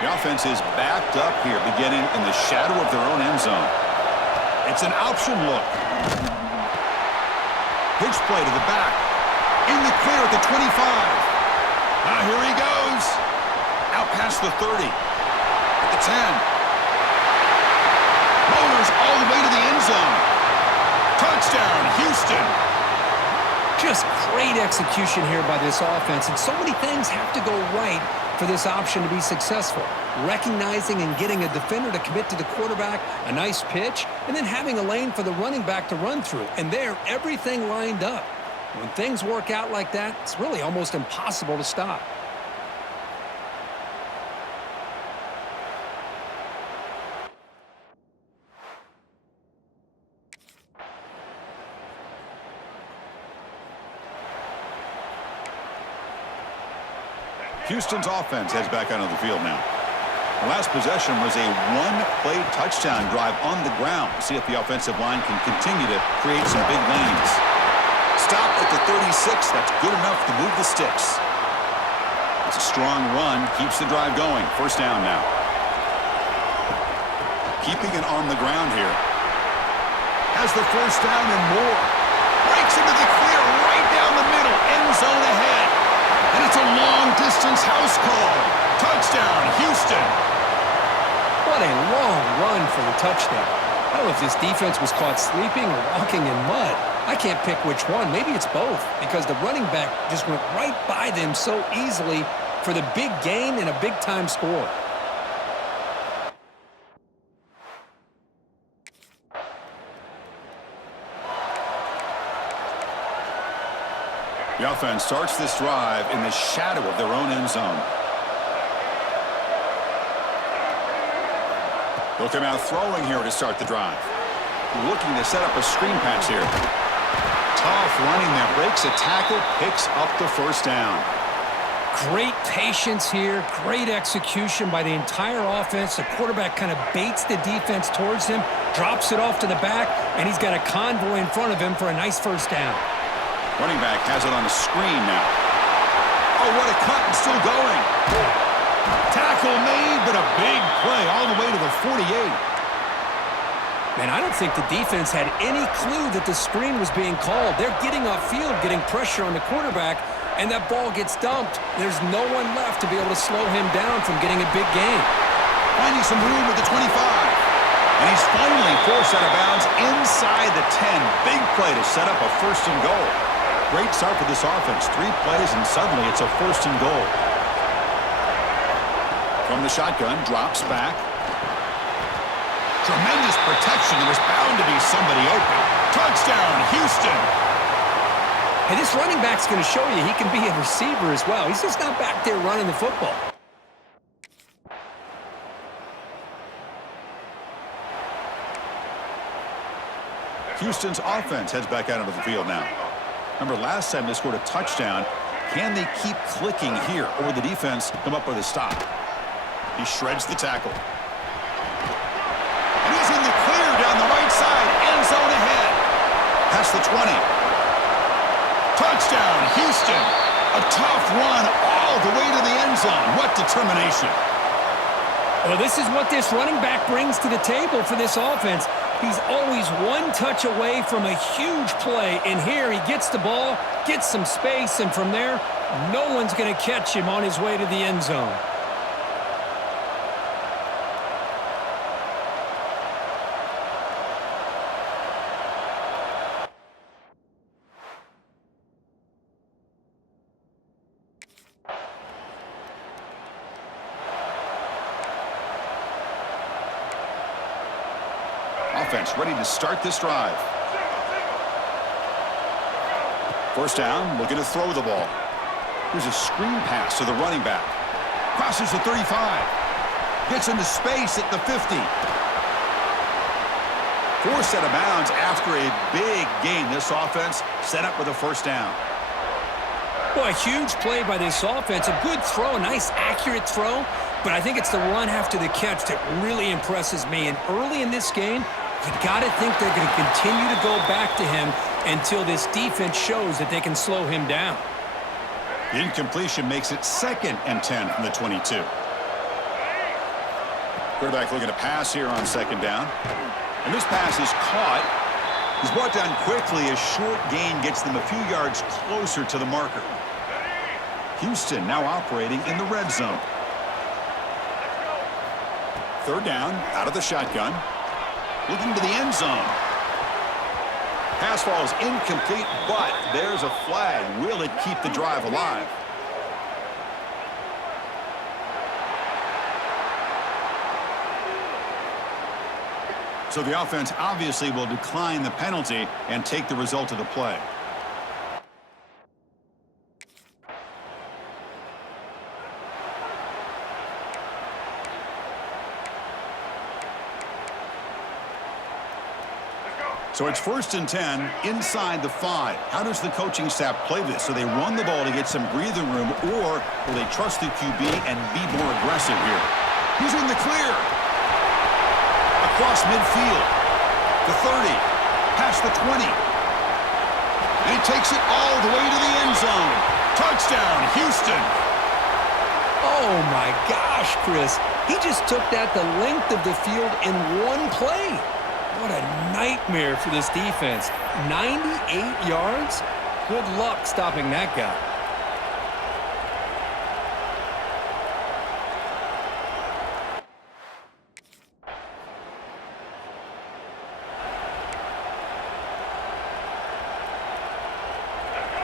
The offense is backed up here, beginning in the shadow of their own end zone. It's an option look. Pitch play to the back. In the clear at the 25. Here he goes. Out past the 30. At the 10. Rollers all the way to the end zone. Touchdown, Houston. Just great execution here by this offense, and so many things have to go right for this option to be successful. Recognizing and getting a defender to commit to the quarterback, a nice pitch, and then having a lane for the running back to run through. And there, everything lined up. When things work out like that, it's really almost impossible to stop. Houston's offense heads back onto the field now. The last possession was a one-play touchdown drive on the ground. See if the offensive line can continue to create some big lanes. Stop at the 36. That's good enough to move the sticks. It's a strong run. Keeps the drive going. First down now. Keeping it on the ground here. Has the first down and more. Breaks into the clear right down the middle. End zone ahead. And it's a long-distance house call. Touchdown, Houston. What a long run for the touchdown. I don't know if this defense was caught sleeping or walking in mud. I can't pick which one. Maybe it's both, because the running back just went right by them so easily for the big gain and a big-time score. The offense starts this drive in the shadow of their own end zone. They'll come out throwing here to start the drive. Looking to set up a screen pass here. Tough running there. Breaks a tackle, picks up the first down. Great patience here. Great execution by the entire offense. The quarterback kind of baits the defense towards him, drops it off to the back, and he's got a convoy in front of him for a nice first down. Running back has it on the screen now. Oh, what a cut, and still going. Tackle made, but a big play all the way to the 48. Man, I don't think the defense had any clue that the screen was being called. They're getting off field, getting pressure on the quarterback, and that ball gets dumped. There's no one left to be able to slow him down from getting a big gain. Finding some room at the 25. And he's finally forced out of bounds inside the 10. Big play to set up a first and goal. Great start for this offense. 3 plays, and suddenly it's a first and goal. From the shotgun, drops back. Tremendous protection. There was bound to be somebody open. Touchdown, Houston. Hey, this running back's going to show you he can be a receiver as well. He's just not back there running the football. Houston's offense heads back out onto the field now. Remember, last time they scored a touchdown. Can they keep clicking here, or will the defense come up with a stop? He shreds the tackle. And he's in the clear down the right side. End zone ahead. Past the 20. Touchdown, Houston. A tough run all the way to the end zone. What determination. Well, this is what this running back brings to the table for this offense. He's always one touch away from a huge play, and here he gets the ball, gets some space, and from there, no one's going to catch him on his way to the end zone. Offense ready to start this drive. First down, looking to throw the ball. Here's a screen pass to the running back. Crosses the 35. Gets into space at the 50. Forced out of bounds after a big gain. This offense set up with a first down. Boy, a huge play by this offense. A good throw, a nice accurate throw. But I think it's the run after the catch that really impresses me. And early in this game, you got to think they're going to continue to go back to him until this defense shows that they can slow him down. The incompletion makes it 2nd and 10 from the 22. Quarterback looking to pass here on second down. And this pass is caught. He's brought down quickly. A short gain gets them a few yards closer to the marker. Houston now operating in the red zone. Third down, out of the shotgun. Looking to the end zone. Pass falls incomplete, but there's a flag. Will it keep the drive alive? So the offense obviously will decline the penalty and take the result of the play. So it's 1st and 10 inside the 5. How does the coaching staff play this? So they run the ball to get some breathing room, or will they trust the QB and be more aggressive here? He's in the clear. Across midfield. The 30. Past the 20. And he takes it all the way to the end zone. Touchdown, Houston. Oh, my gosh, Chris. He just took that the length of the field in one play. What a nightmare for this defense. 98 yards? Good luck stopping that guy.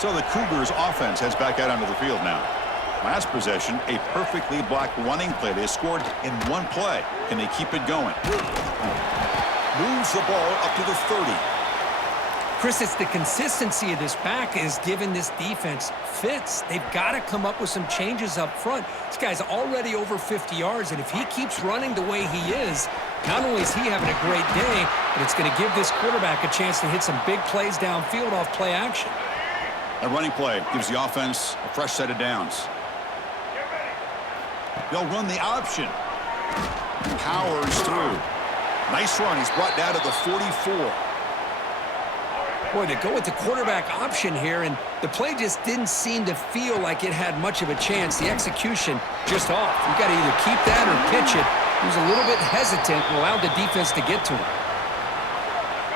So the Cougars offense heads back out onto the field now. Last possession, a perfectly blocked running play. They scored in one play. Can they keep it going? Moves the ball up to the 30. Chris, it's the consistency of this back is giving this defense fits. They've got to come up with some changes up front. This guy's already over 50 yards, and if he keeps running the way he is, not only is he having a great day, but it's going to give this quarterback a chance to hit some big plays downfield off play action. A running play gives the offense a fresh set of downs. They'll run the option. Powers through. Nice run. He's brought down to the 44. Boy, they go with the quarterback option here, and the play just didn't seem to feel like it had much of a chance. The execution just off. You got to either keep that or pitch it. He was a little bit hesitant and allowed the defense to get to him.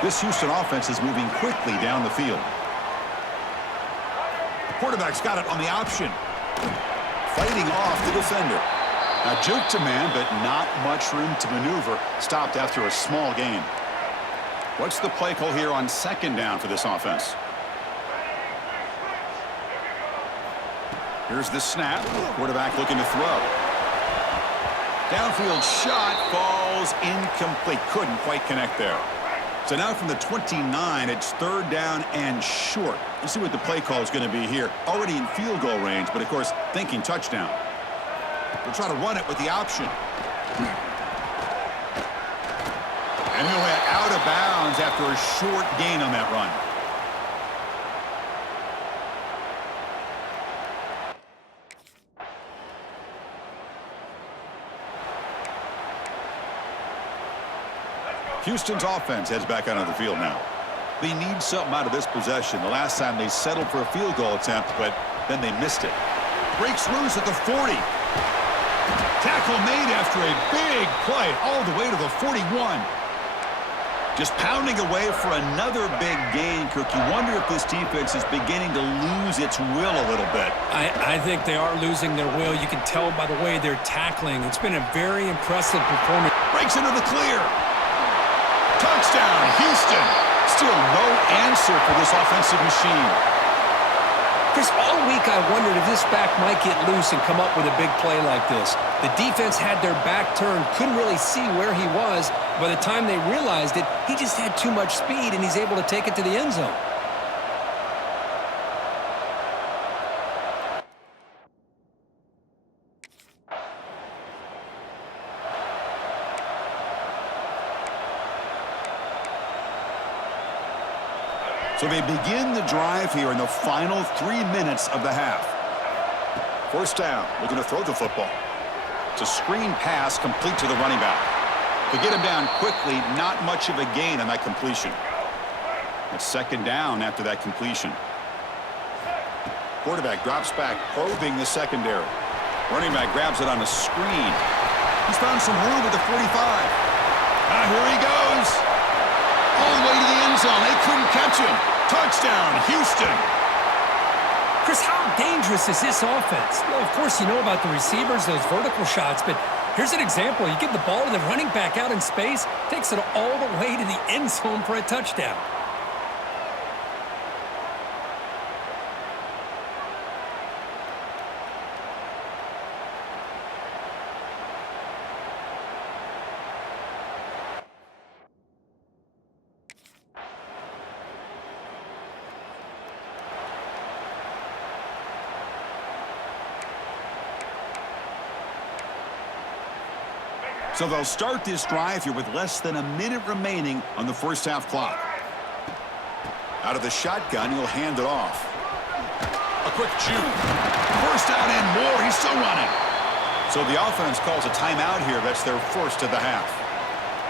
This Houston offense is moving quickly down the field. The quarterback's got it on the option. Fighting off the defender. Now juke to man, but not much room to maneuver. Stopped after a small gain. What's the play call here on second down for this offense? Here's the snap. Quarterback looking to throw. Downfield shot falls incomplete. Couldn't quite connect there. So now from the 29, it's third down and short. Let's see what the play call is going to be here. Already in field goal range, but of course thinking touchdown. We'll try to run it with the option. And he'll hit out of bounds after a short gain on that run. Houston's offense heads back onto the field now. They need something out of this possession. The last time they settled for a field goal attempt, but then they missed it. Breaks loose at the 40. Tackle made after a big play all the way to the 41. Just pounding away for another big gain, Kirk. You wonder if this defense is beginning to lose its will a little bit. I think they are losing their will. You can tell by the way they're tackling. It's been a very impressive performance. Breaks into the clear. Touchdown, Houston. Still no answer for this offensive machine. Chris, all week I wondered if this back might get loose and come up with a big play like this. The defense had their back turned, couldn't really see where he was. By the time they realized it, he just had too much speed, and he's able to take it to the end zone. So they begin the drive here in the final 3 minutes of the half. First down, looking to throw the football. It's a screen pass complete to the running back. They get him down quickly, not much of a gain on that completion. It's second down after that completion. Quarterback drops back, probing the secondary. Running back grabs it on a screen. He's found some room at the 45. Here he goes. All the way to the end zone. They couldn't catch him. Touchdown, Houston. Chris, how dangerous is this offense? Well, of course, you know about the receivers, those vertical shots, but here's an example. You give the ball to the running back out in space, takes it all the way to the end zone for a touchdown. So they'll start this drive here with less than a minute remaining on the first half clock. Out of the shotgun, he'll hand it off. A quick juke. First down and more. He's still running. So the offense calls a timeout here. That's their first of the half.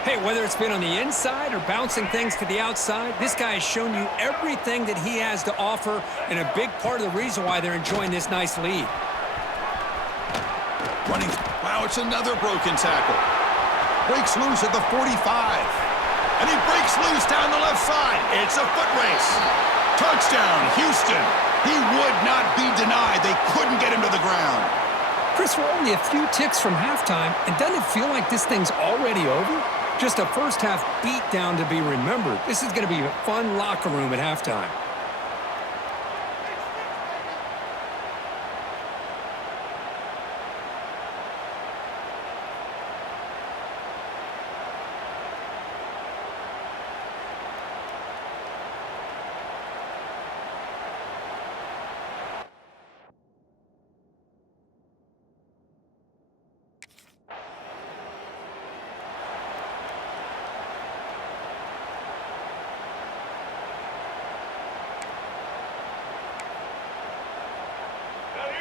Hey, whether it's been on the inside or bouncing things to the outside, this guy has shown you everything that he has to offer, and a big part of the reason why they're enjoying this nice lead. Running. Wow, it's another broken tackle. Breaks loose at the 45. And he breaks loose down the left side. It's a foot race. Touchdown, Houston. He would not be denied. They couldn't get him to the ground. Chris, we're only a few ticks from halftime, and doesn't it feel like this thing's already over? Just a first half beatdown to be remembered. This is going to be a fun locker room at halftime.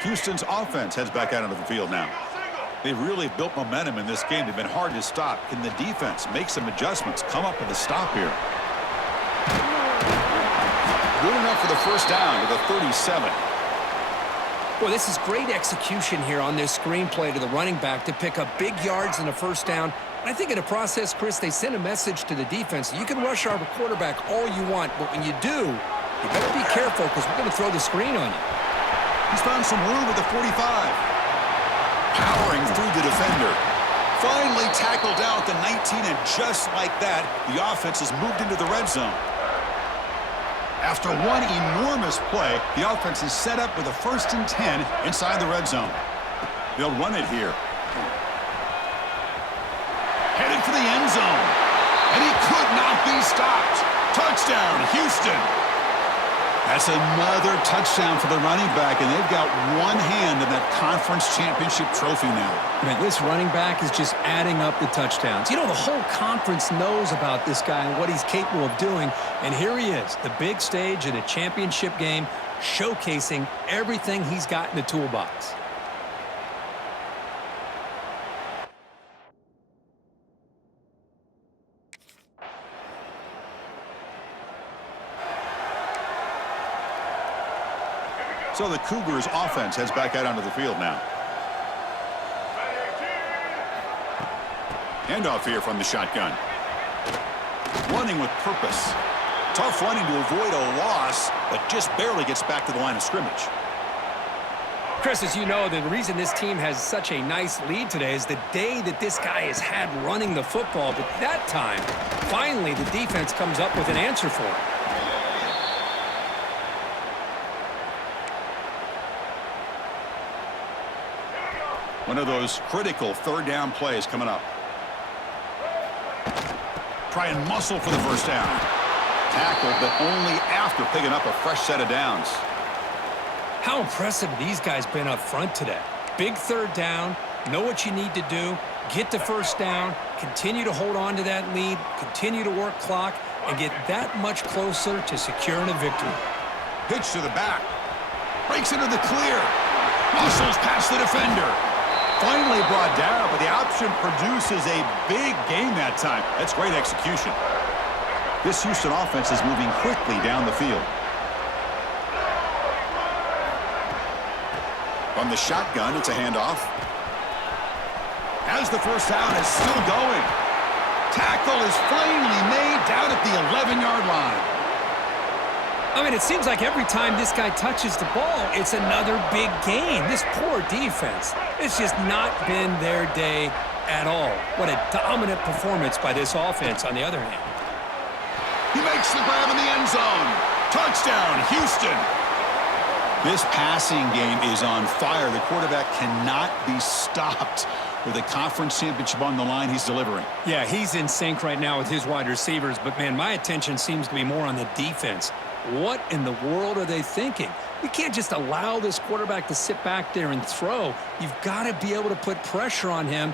Houston's offense heads back out onto the field now. They've really built momentum in this game. They've been hard to stop. Can the defense make some adjustments, come up with a stop here? Good enough for the first down to the 37. Well, this is great execution here on this screenplay to the running back to pick up big yards and a first down. And I think in the process, Chris, they send a message to the defense. You can rush our quarterback all you want, but when you do, you better be careful because we're going to throw the screen on you. He's found some room at the 45. Powering through the defender. Finally tackled out the 19, and just like that, the offense has moved into the red zone. After one enormous play, the offense is set up with a 1st and 10 inside the red zone. They'll run it here. Headed for the end zone. And he could not be stopped. Touchdown, Houston. That's another touchdown for the running back, and they've got one hand in that conference championship trophy now. Man, this running back is just adding up the touchdowns. You know, the whole conference knows about this guy and what he's capable of doing, and here he is, the big stage in a championship game, showcasing everything he's got in the toolbox. So the Cougars offense heads back out onto the field now. Handoff here from the shotgun. Running with purpose. Tough running to avoid a loss, but just barely gets back to the line of scrimmage. Chris, as you know, the reason this team has such a nice lead today is the day that this guy has had running the football. But that time, finally, the defense comes up with an answer for it. One of those critical third down plays coming up. Try and muscle for the first down. Tackled, but only after picking up a fresh set of downs. How impressive these guys been up front today. Big third down, know what you need to do, get the first down, continue to hold on to that lead, continue to work clock, and get that much closer to securing a victory. Pitch to the back. Breaks into the clear. Muscles past the defender. Finally brought down, but the option produces a big gain that time. That's great execution. This Houston offense is moving quickly down the field. From the shotgun, it's a handoff. As the first down is still going. Tackle is finally made down at the 11-yard line. I mean, it seems like every time this guy touches the ball, it's another big gain. This poor defense, it's just not been their day at all. What a dominant performance by this offense on the other hand. He makes the grab in the end zone. Touchdown, Houston. This passing game is on fire. The quarterback cannot be stopped. With a conference championship on the line, he's delivering. Yeah, he's in sync right now with his wide receivers, but man, my attention seems to be more on the defense. What in the world are they thinking? You can't just allow this quarterback to sit back there and throw. You've got to be able to put pressure on him.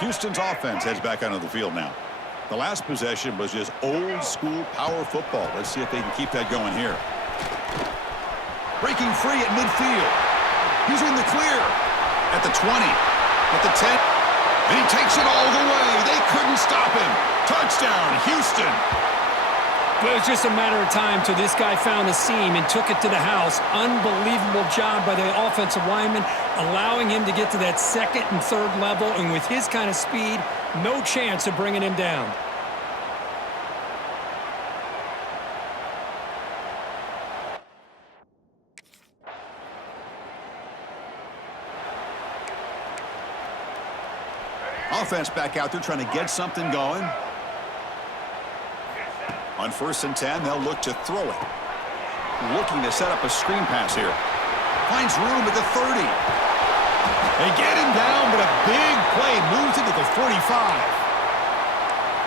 Houston's offense heads back onto the field now. The last possession was just old-school power football. Let's see if they can keep that going here. Breaking free at midfield. He's in the clear. At the 20. At the 10. And he takes it all the way. They couldn't stop him. Touchdown, Houston. It was just a matter of time till this guy found a seam and took it to the house. Unbelievable job by the offensive lineman, allowing him to get to that second and third level, and with his kind of speed, no chance of bringing him down. Offense back out there trying to get something going. On 1st and 10, they'll look to throw it. Looking to set up a screen pass here. Finds room at the 30. They get him down, but a big play moves it to the 45.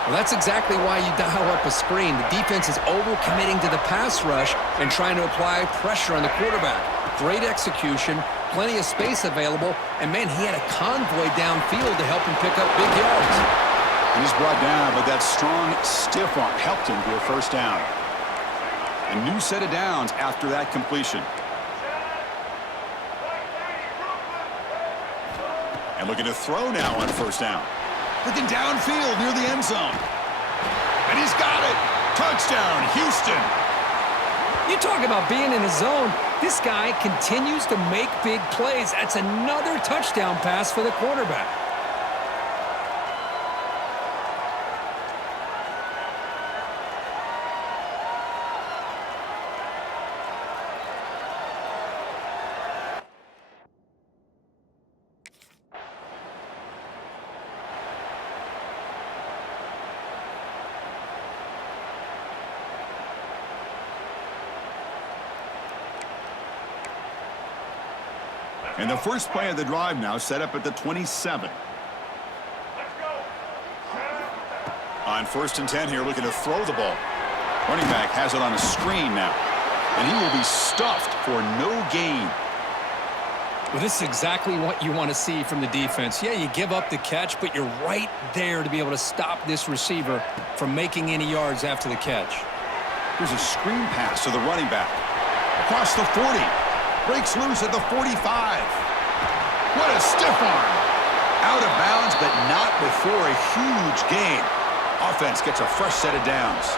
Well, that's exactly why you dial up a screen. The defense is overcommitting to the pass rush and trying to apply pressure on the quarterback. Great execution, plenty of space available, and man, he had a convoy downfield to help him pick up big yards. And he's brought down, but that strong, stiff arm helped him to a first down. A new set of downs after that completion. And looking to throw now on 1st down. Looking downfield near the end zone. And he's got it. Touchdown, Houston. You talk about being in a zone. This guy continues to make big plays. That's another touchdown pass for the quarterback. And the first play of the drive now set up at the 27. On 1st and 10 here, looking to throw the ball. Running back has it on a screen now. And he will be stuffed for no gain. Well, this is exactly what you want to see from the defense. Yeah, you give up the catch, but you're right there to be able to stop this receiver from making any yards after the catch. Here's a screen pass to the running back. Across the 40. Breaks loose at the 45. What a stiff arm. Out of bounds, but not before a huge gain. Offense gets a fresh set of downs.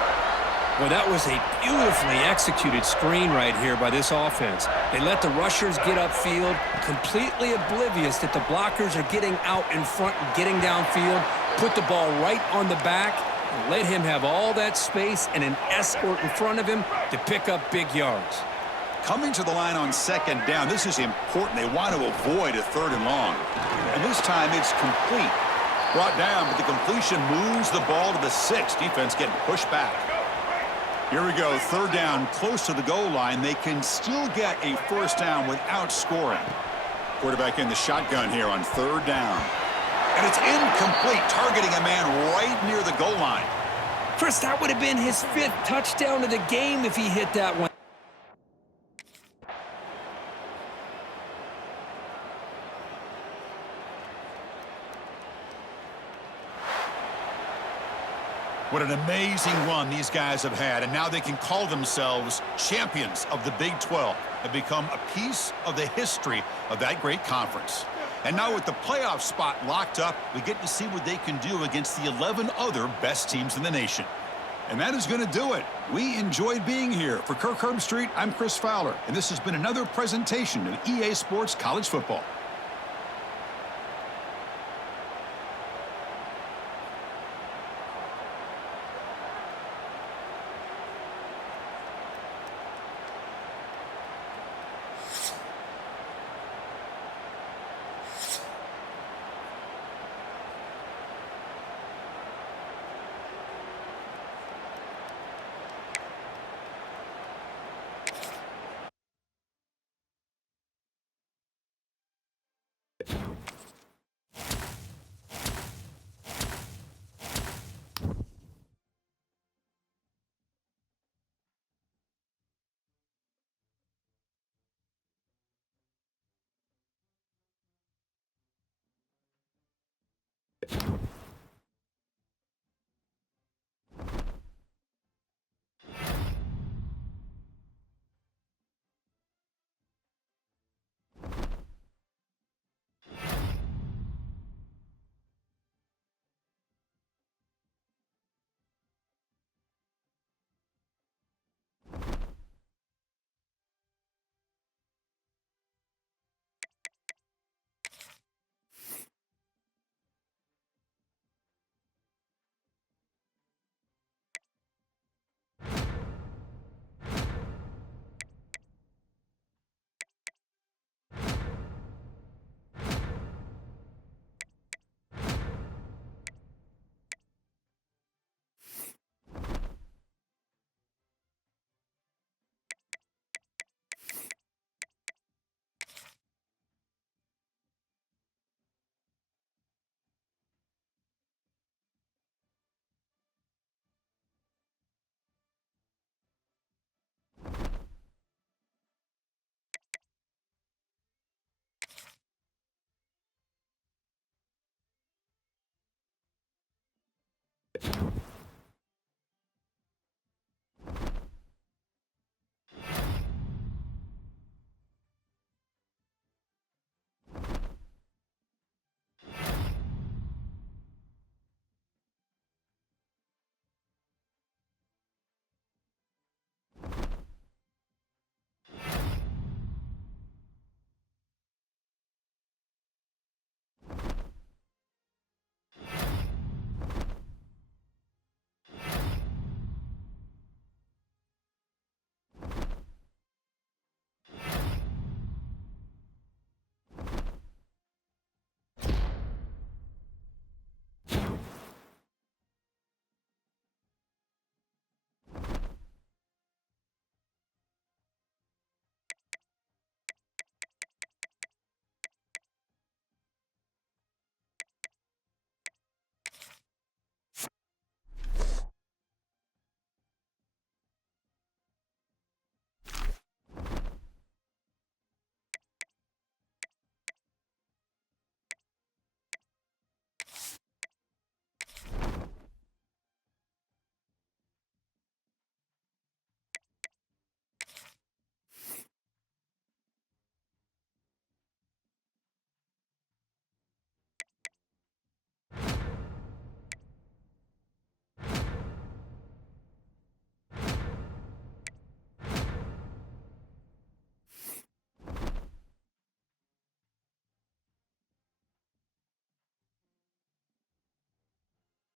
Well, that was a beautifully executed screen right here by this offense. They let the rushers get upfield, completely oblivious that the blockers are getting out in front and getting downfield, put the ball right on the back, and let him have all that space and an escort in front of him to pick up big yards. Coming to the line on 2nd down, this is important. They want to avoid a 3rd and long. And this time it's complete. Brought down, but the completion moves the ball to the 6. Defense getting pushed back. Here we go, 3rd down, close to the goal line. They can still get a first down without scoring. Quarterback in the shotgun here on 3rd down. And it's incomplete, targeting a man right near the goal line. Chris, that would have been his 5th touchdown of the game if he hit that one. What an amazing run these guys have had, and now they can call themselves champions of the Big 12 and become a piece of the history of that great conference. And now with the playoff spot locked up, we get to see what they can do against the 11 other best teams in the nation. And that is going to do it. We enjoyed being here. For Kirk Herbstreit, I'm Chris Fowler, and this has been another presentation of EA Sports College Football.